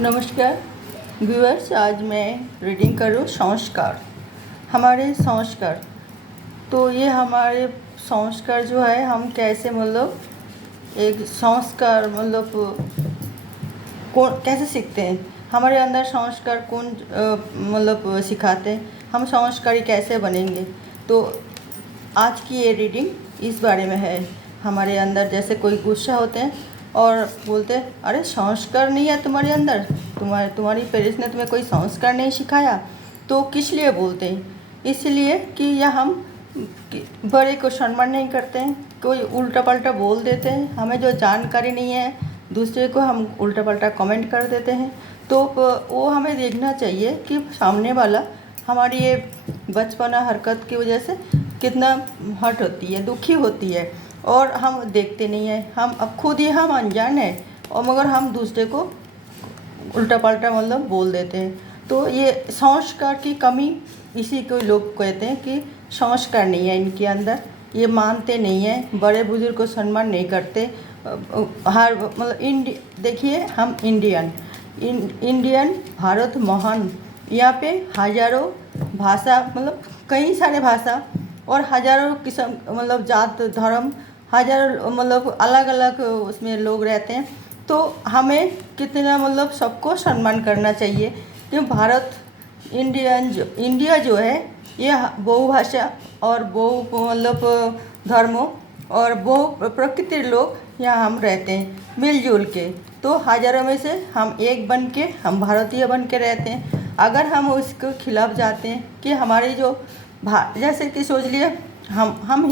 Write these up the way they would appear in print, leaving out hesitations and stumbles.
नमस्कार व्यूअर्स, आज मैं रीडिंग करूँ संस्कार। हमारे संस्कार, तो ये हमारे संस्कार जो है हम कैसे एक संस्कार कौन कैसे सीखते हैं, हमारे अंदर संस्कार कौन सिखाते हैं, हम संस्कारी कैसे बनेंगे। तो आज की ये रीडिंग इस बारे में है। हमारे अंदर जैसे कोई गुस्सा होते हैं और बोलते हैं अरे संस्कार नहीं है तुम्हारे अंदर, तुम्हारी पेरेंट्स ने तुम्हें कोई संस्कार नहीं सिखाया। तो किस लिए बोलते हैं? इसलिए कि या हम बड़े को सम्मान नहीं करते हैं, कोई उल्टा पल्टा बोल देते हैं, हमें जो जानकारी नहीं है दूसरे को हम उल्टा पल्टा कमेंट कर देते हैं। तो वो हमें देखना चाहिए कि सामने वाला हमारी ये बचपना हरकत की वजह से कितना हर्ट होती है, दुखी होती है, और हम देखते नहीं हैं। हम अब खुद ही हम अनजान हैं और मगर हम दूसरे को उल्टा पल्टा बोल देते हैं। तो ये संस्कार की कमी, इसी को लोग कहते हैं कि संस्कार नहीं है इनके अंदर, ये मानते नहीं हैं, बड़े बुजुर्ग को सम्मान नहीं करते। हर देखिए हम इंडियन भारत महान, यहाँ पे हज़ारों भाषा कई सारे भाषा और हज़ारों किस्म जात धर्म, हज़ारों अलग अलग उसमें लोग रहते हैं। तो हमें कितना सबको सम्मान करना चाहिए, क्योंकि भारत इंडिया जो है ये बहुभाषा और बहु धर्मों और बहु प्रकृति लोग यहाँ हम रहते हैं मिलजुल के। तो हज़ारों में से हम एक बन के, हम भारतीय बन के रहते हैं। अगर हम उसके खिलाफ जाते हैं कि हमारी जो जैसे कि सोच लिए हम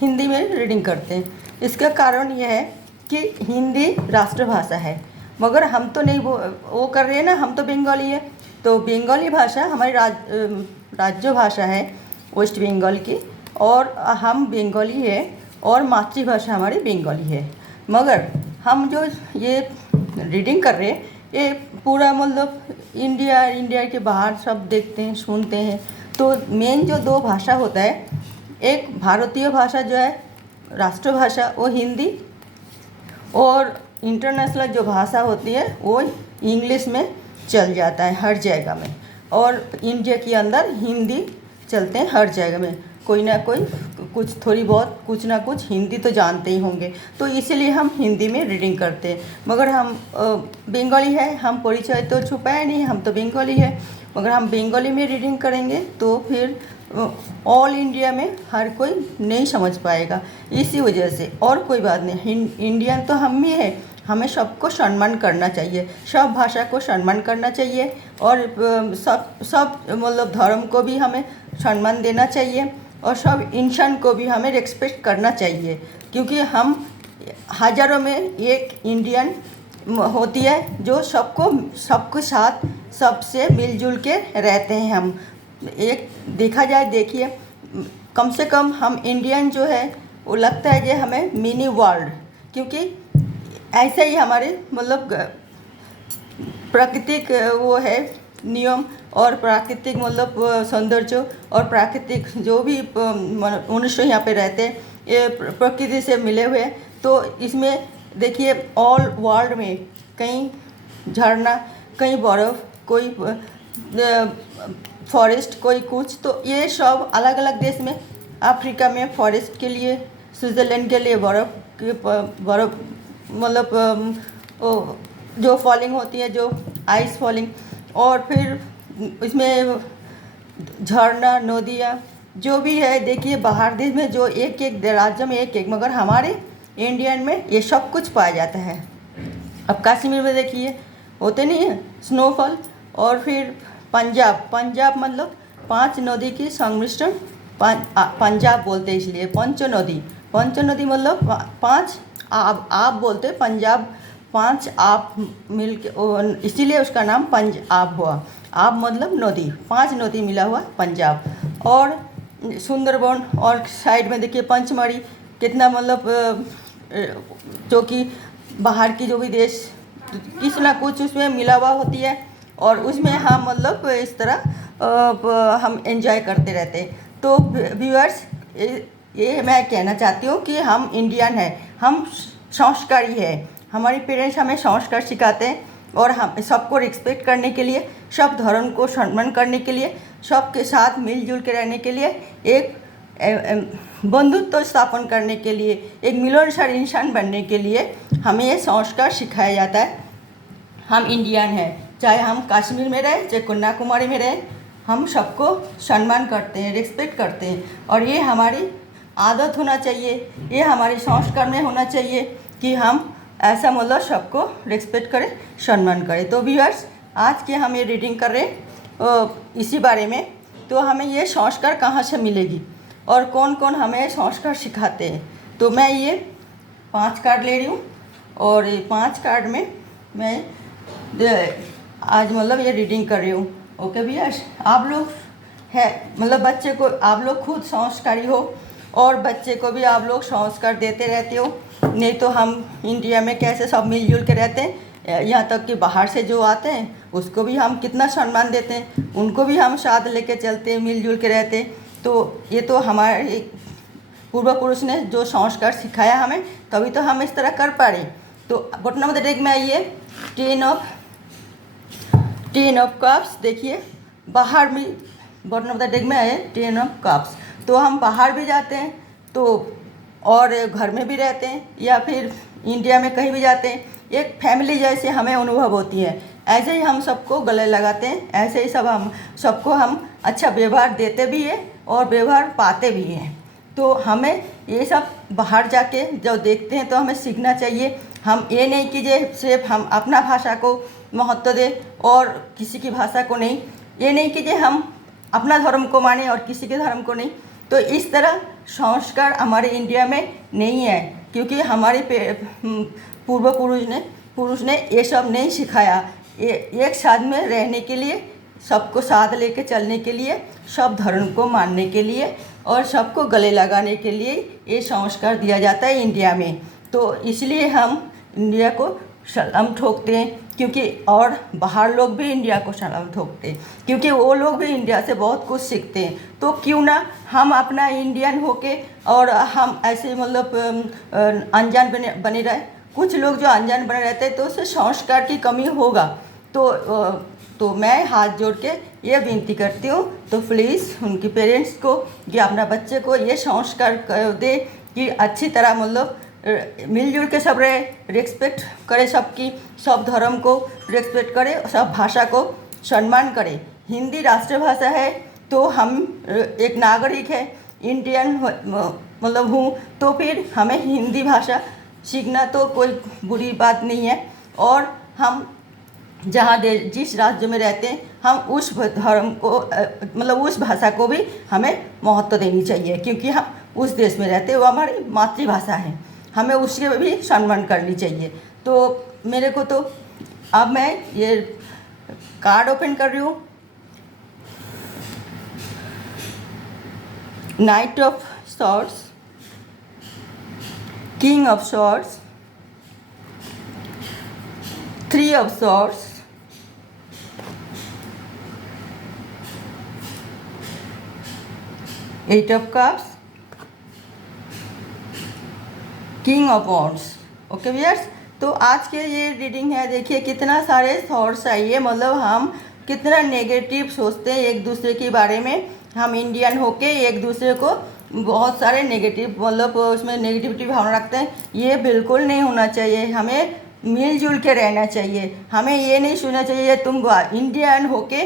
हिंदी में रीडिंग करते हैं, इसका कारण यह है कि हिंदी राष्ट्रभाषा है, मगर हम तो नहीं वो कर रहे हैं ना, हम तो बंगाली है। तो बंगाली भाषा हमारी राज्य भाषा है वेस्ट बंगाल की, और हम बंगाली है और मातृभाषा हमारी बंगाली है। मगर हम जो ये रीडिंग कर रहे हैं ये पूरा इंडिया के बाहर सब देखते हैं, सुनते हैं। तो मेन जो दो भाषा होता है, एक भारतीय भाषा जो है राष्ट्रभाषा वो हिंदी, और इंटरनेशनल जो भाषा होती है वो इंग्लिश में चल जाता है हर जगह में, और इंडिया के अंदर हिंदी चलते हैं हर जगह में। कोई ना कोई कुछ थोड़ी बहुत कुछ ना कुछ हिंदी तो जानते ही होंगे, तो इसीलिए हम हिंदी में रीडिंग करते हैं। मगर हम बंगाली है, हम परिचय तो छुपाए नहीं, हम तो बंगाली है, मगर हम बंगाली में रीडिंग करेंगे तो फिर ऑल इंडिया में हर कोई नहीं समझ पाएगा। इसी वजह से और कोई बात नहीं, इंडियन तो हम ही है, हमें सबको सम्मान करना चाहिए, सब भाषा को सम्मान करना चाहिए, और सब धर्म को भी हमें सम्मान देना चाहिए, और सब इंसान को भी हमें रिस्पेक्ट करना चाहिए, क्योंकि हम हज़ारों में एक इंडियन होती है जो सबके साथ सबसे मिलजुल के रहते हैं। हम एक देखा जाए, देखिए कम से कम हम इंडियन जो है वो लगता है कि हमें मिनी वर्ल्ड, क्योंकि ऐसे ही हमारे प्राकृतिक वो है नियम, और प्राकृतिक सौंदर्य और प्राकृतिक जो भी मनुष्य यहाँ पे रहते हैं ये प्रकृति से मिले हुए हैं। तो इसमें देखिए ऑल वर्ल्ड में कहीं झरना, कहीं बर्फ़, कोई फॉरेस्ट, कोई कुछ, तो ये सब अलग अलग देश में, अफ्रीका में फॉरेस्ट के लिए, स्विट्ज़रलैंड के लिए बर्फ़ जो फॉलिंग होती है, जो आइस फॉलिंग, और फिर इसमें झरना, नदियाँ जो भी है। देखिए बाहर देश में जो एक एक राज्य में एक, मगर हमारे इंडियन में ये सब कुछ पाया जाता है। अब कश्मीर में देखिए होते नहीं है स्नोफॉल, और फिर पंजाब 5 नदी की संमिश्रण, पंजाब बोलते हैं, इसलिए पंच नदी 5 आप बोलते हैं, पंजाब 5 आप मिल के, इसीलिए उसका नाम पंजाब हुआ। आप नदी, 5 नदी मिला हुआ पंजाब। और सुंदरबन, और साइड में देखिए पंचमढ़ी, कितना जो कि बाहर की जो भी देश किस ना कुछ उसमें मिला हुआ होती है, और उसमें हम इस तरह हम एंजॉय करते रहते हैं। तो व्यूअर्स, ये मैं कहना चाहती हूँ कि हम इंडियन हैं, हम संस्कारी है, हमारे पेरेंट्स हमें संस्कार सिखाते हैं, और हम सबको रिस्पेक्ट करने के लिए, सब धर्म को सम्मान करने के लिए, सबके साथ मिलजुल के रहने के लिए, एक बंधुत्व स्थापन करने के लिए, एक मिलनसार इंसान बनने के लिए हमें ये संस्कार सिखाया जाता है। हम इंडियन हैं, चाहे हम कश्मीर में रहें, चाहे कन्याकुमारी में रहें, हम सबको सम्मान करते हैं, रिस्पेक्ट करते हैं। और ये हमारी आदत होना चाहिए, ये हमारे संस्कार में होना चाहिए कि हम ऐसा मतलब सबको रिस्पेक्ट करें, सम्मान करें। तो व्यूअर्स, आज के हम ये रीडिंग कर रहे हैं इसी बारे में। तो हमें ये संस्कार कहाँ से मिलेगी और कौन कौन हमें संस्कार सिखाते हैं। तो मैं ये 5 कार्ड ले रही हूँ और ये 5 कार्ड में मैं आज मतलब ये रीडिंग कर रही हूँ। ओके व्यूअर्स, आप लोग है मतलब बच्चे को आप लोग खुद संस्कारी हो और बच्चे को भी आप लोग संस्कार देते रहते हो। नहीं तो हम इंडिया में कैसे सब मिलजुल के रहते हैं, यहाँ तक कि बाहर से जो आते हैं उसको भी हम कितना सम्मान देते हैं, उनको भी हम साथ लेके चलते हैं, मिलजुल के रहते हैं। तो ये तो हमारे पूर्व पुरुष ने जो संस्कार सिखाया हमें, तभी तो हम इस तरह कर पा रहे। तो बॉटम ऑफ द डेक में आइए, 10 ऑफ कप्स। देखिए बाहर भी बॉटम ऑफ द डेक में आए 10 ऑफ कप्स। तो हम बाहर भी जाते हैं तो और घर में भी रहते हैं या फिर इंडिया में कहीं भी जाते हैं, एक फैमिली जैसे हमें अनुभव होती है। ऐसे ही हम सबको गले लगाते हैं, ऐसे ही हम सबको हम अच्छा व्यवहार देते भी हैं और व्यवहार पाते भी हैं। तो हमें ये सब बाहर जाके जब देखते हैं तो हमें सीखना चाहिए। हम ये नहीं कि जे सिर्फ हम अपना भाषा को महत्व दें और किसी की भाषा को नहीं, ये नहीं कि जे हम अपना धर्म को माने और किसी के धर्म को नहीं। तो इस तरह संस्कार हमारे इंडिया में नहीं है, क्योंकि हमारे पूर्व पुरुष ने ये सब नहीं सिखाया। एक साथ में रहने के लिए, सबको साथ लेके चलने के लिए, सब धर्म को मानने के लिए और सबको गले लगाने के लिए ये संस्कार दिया जाता है इंडिया में। तो इसलिए हम इंडिया को सलाम ठोकते हैं, क्योंकि और बाहर लोग भी इंडिया को सलाम ठोकते हैं, क्योंकि वो लोग भी इंडिया से बहुत कुछ सीखते हैं। तो क्यों ना हम अपना इंडियन होके और हम ऐसे मतलब अनजान बने रहे। कुछ लोग जो अनजान बने रहते हैं तो उससे संस्कार की कमी होगा। तो मैं हाथ जोड़ के ये विनती करती हूँ, तो प्लीज़ उनकी पेरेंट्स को या अपना बच्चे को ये संस्कार दे कि अच्छी तरह मतलब मिलजुल के सब रहे, रिस्पेक्ट करे सबकी, सब धर्म को रिस्पेक्ट करे, सब भाषा को सम्मान करे। हिंदी राष्ट्रभाषा है तो हम एक नागरिक है, इंडियन मतलब हूँ, तो फिर हमें हिंदी भाषा सीखना तो कोई बुरी बात नहीं है। और हम जहाँ जिस राज्य में रहते हैं हम उस धर्म को मतलब उस भाषा को भी हमें महत्व देनी चाहिए, क्योंकि हम उस देश में रहते हैं, वो हमारी मातृभाषा है, हमें उसके भी सम्मान करनी चाहिए। तो मेरे को तो अब मैं ये कार्ड ओपन कर रही हूँ। Night of swords, king of swords, 3 of swords, 8 of cups, king of wands. Okay viewers, तो आज के ये रीडिंग है। देखिए कितना सारे थॉट्स आइए, मतलब हम कितना नेगेटिव सोचते हैं एक दूसरे के बारे में। हम इंडियन होके एक दूसरे को बहुत सारे नेगेटिव मतलब उसमें नेगेटिविटी भावना रखते हैं। ये बिल्कुल नहीं होना चाहिए, हमें मिलजुल के रहना चाहिए। हमें ये नहीं सुनना चाहिए तुम इंडियन होके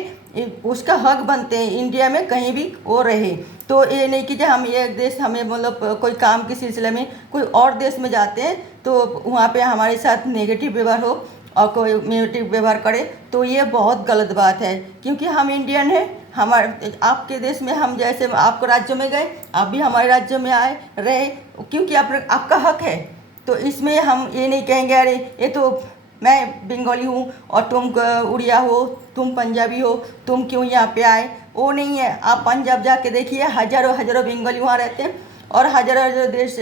उसका हक बनते हैं इंडिया में कहीं भी वो रहे। तो ये नहीं कि जब हम एक देश हमें मतलब कोई काम के सिलसिले में कोई और देश में जाते हैं तो वहाँ पे हमारे साथ नेगेटिव व्यवहार हो और कोई नेगेटिव व्यवहार करे, तो ये बहुत गलत बात है। क्योंकि हम इंडियन हैं, हमारे आपके देश में हम जैसे आपके राज्य में गए, आप भी हमारे राज्य में आए रहे, क्योंकि आपका हक है। तो इसमें हम ये नहीं कहेंगे अरे ये तो मैं बंगाली हूँ और तुम उड़िया हो, तुम पंजाबी हो, तुम क्यों यहाँ पे आए। वो नहीं है। आप पंजाब जाके देखिए, हज़ारों हज़ारों बंगाली वहाँ रहते हैं और हज़ारों हज़ारों देश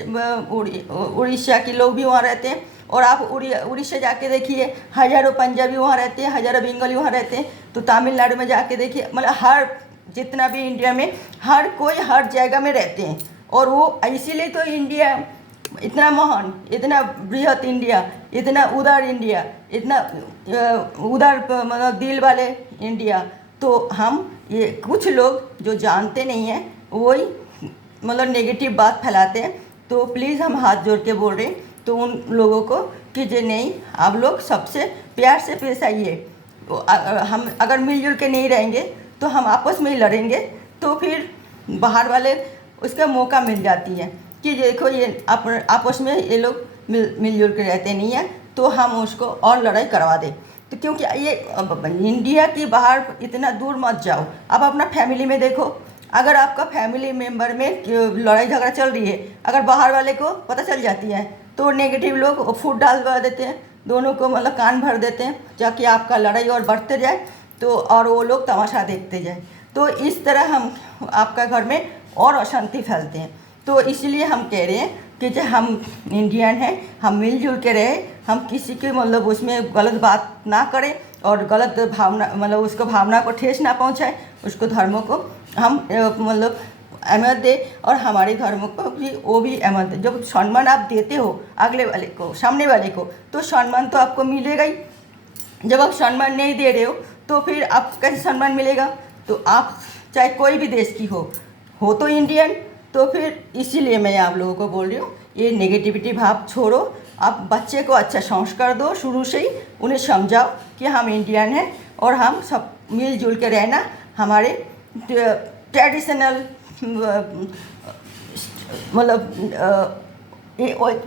उड़ीसा के लोग भी वहाँ रहते हैं। और आप उड़ीसा जाके देखिए, हज़ारों पंजाबी वहाँ रहते हैं, हज़ारों बंगाली वहाँ रहते हैं। तो तमिलनाडु में जाके देखिए, मतलब हर जितना भी इंडिया में हर कोई हर जगह में रहते हैं। और वो इसीलिए तो इंडिया इतना महान, इतना बृहत इंडिया, इतना उदार इंडिया, इतना उदार मतलब दिल वाले इंडिया। तो हम ये कुछ लोग जो जानते नहीं हैं वही मतलब नेगेटिव बात फैलाते हैं। तो प्लीज़ हम हाथ जोड़ के बोल रहे हैं तो उन लोगों को कि जे नहीं, आप लोग सबसे प्यार से पेश आइए। हम अगर मिलजुल के नहीं रहेंगे तो हम आपस में ही लड़ेंगे, तो फिर बाहर वाले उसका मौका मिल जाती है कि देखो ये आपस में ये लोग मिलजुल के रहते नहीं हैं, तो हम उसको और लड़ाई करवा दें। तो क्योंकि ये इंडिया की बाहर इतना दूर मत जाओ, आप अपना फैमिली में देखो। अगर आपका फैमिली मेम्बर में लड़ाई झगड़ा चल रही है, अगर बाहर वाले को पता चल जाती है तो नेगेटिव लोग फूट डाल देते हैं, दोनों को मतलब कान भर देते हैं ताकि आपका लड़ाई और बढ़ते जाए, तो और वो लोग तमाशा देखते जाए। तो इस तरह हम आपका घर में और अशांति फैलते हैं। तो इसलिए हम कह रहे हैं कि जो हम इंडियन हैं, हम मिलजुल के रहे, हम किसी के मतलब उसमें गलत बात ना करें और गलत भावना मतलब उसको भावना को ठेस ना पहुंचाए, उसको धर्मों को हम मतलब अहमियत दे और हमारे धर्म को भी वो भी अहमियत दे। जब सम्मान आप देते हो अगले वाले को, सामने वाले को, तो सम्मान तो आपको मिलेगा ही। जब आप सम्मान नहीं दे रहे हो तो फिर आप कैसे सम्मान मिलेगा? तो आप चाहे कोई भी देश की हो तो इंडियन। तो फिर इसीलिए मैं आप लोगों को बोल रही हूँ, ये नेगेटिविटी भाव छोड़ो, आप बच्चे को अच्छा संस्कार दो, शुरू से ही उन्हें समझाओ कि हम इंडियन हैं और हम सब मिलजुल के रहना हमारे ट्रेडिशनल मतलब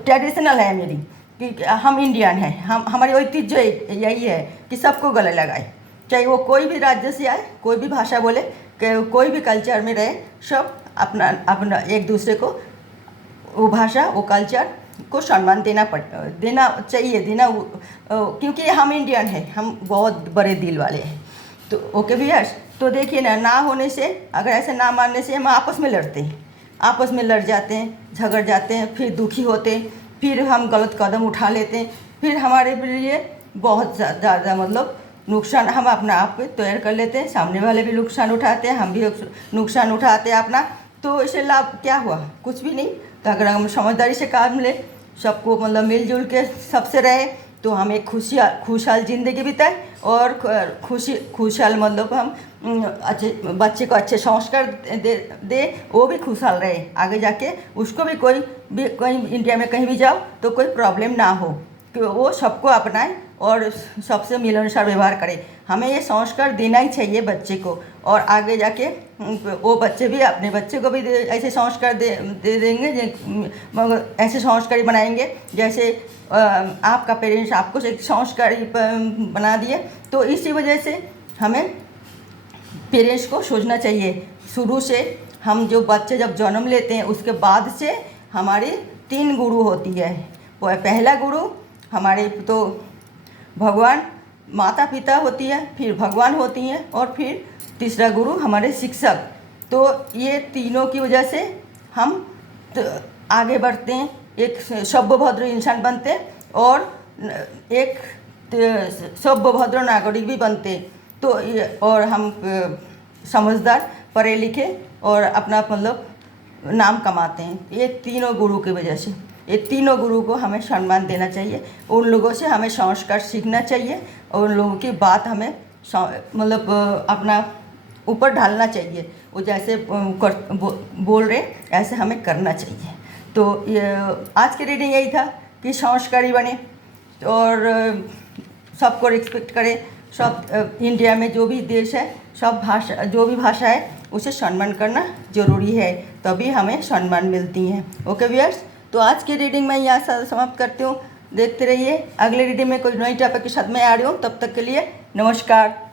ट्रेडिशनल है मेरी कि हम इंडियन हैं। हम हमारी ऐतिह्य यही है कि सबको गले लगाए, चाहे वो कोई भी राज्य से आए, कोई भी भाषा बोले, कोई भी कल्चर में रहे, सब अपना अपना एक दूसरे को वो भाषा वो कल्चर को सम्मान देना चाहिए क्योंकि हम इंडियन हैं, हम बहुत बड़े दिल वाले हैं। तो ओके भैया, तो देखिए ना होने से, अगर ऐसे ना मानने से हम आपस में लड़ते हैं, आपस में लड़ जाते हैं, झगड़ जाते हैं, फिर दुखी होते हैं, फिर हम गलत कदम उठा लेते हैं, फिर हमारे लिए बहुत ज़्यादा मतलब नुकसान हम अपना आप पे तैयार कर लेते हैं। सामने वाले भी नुकसान उठाते हैं, हम भी नुकसान उठाते हैं अपना। तो इससे लाभ क्या हुआ? कुछ भी नहीं। तो अगर हम समझदारी से काम ले, सबको मतलब मिलजुल के सबसे रहे, तो हम एक खुशहाल ज़िंदगी बिताए और खुशहाल मतलब हम अच्छे बच्चे को अच्छे संस्कार दे वो भी खुशहाल रहे, आगे जाके उसको भी कहीं इंडिया में कहीं भी जाओ तो कोई प्रॉब्लम ना हो, कि वो सबको अपनाए और सबसे मिलनसार व्यवहार करे। हमें ये संस्कार देना ही चाहिए बच्चे को, और आगे जाके वो बच्चे भी अपने बच्चे को भी ऐसे संस्कार दे देंगे, मगर ऐसे संस्कारी बनाएंगे जैसे आपका पेरेंट्स आपको एक संस्कारी बना दिए। तो इसी वजह से हमें पेरेंट्स को सोचना चाहिए शुरू से। हम जो बच्चे जब जन्म लेते हैं उसके बाद से हमारी 3 गुरु होती है। पहला गुरु हमारे तो भगवान माता पिता होती है, फिर भगवान होती हैं, और फिर तीसरा गुरु हमारे शिक्षक। तो ये तीनों की वजह से हम तो आगे बढ़ते हैं, एक सभ्यभद्र इंसान बनते हैं और एक सभ्यभद्र नागरिक भी बनते हैं। तो और हम समझदार, पढ़े लिखे और अपना मतलब नाम कमाते हैं, ये तीनों गुरु की वजह से। ये तीनों गुरु को हमें सम्मान देना चाहिए, उन लोगों से हमें संस्कार सीखना चाहिए और उन लोगों की बात हमें मतलब अपना ऊपर ढालना चाहिए। वो जैसे बोल रहे ऐसे हमें करना चाहिए। तो ये आज की रीडिंग यही था कि संस्कारी बने और सबको रिस्पेक्ट करें। सब इंडिया में जो भी देश है, सब भाषा जो भी भाषा है उसे सम्मान करना ज़रूरी है, तभी हमें सम्मान मिलती हैं। ओके व्यूअर्स, तो आज की रीडिंग मैं यहाँ समाप्त करती हूँ। देखते रहिए, अगले रीडिंग में कोई नई टॉपिक के साथ मैं आ रही हूँ। तब तक के लिए नमस्कार।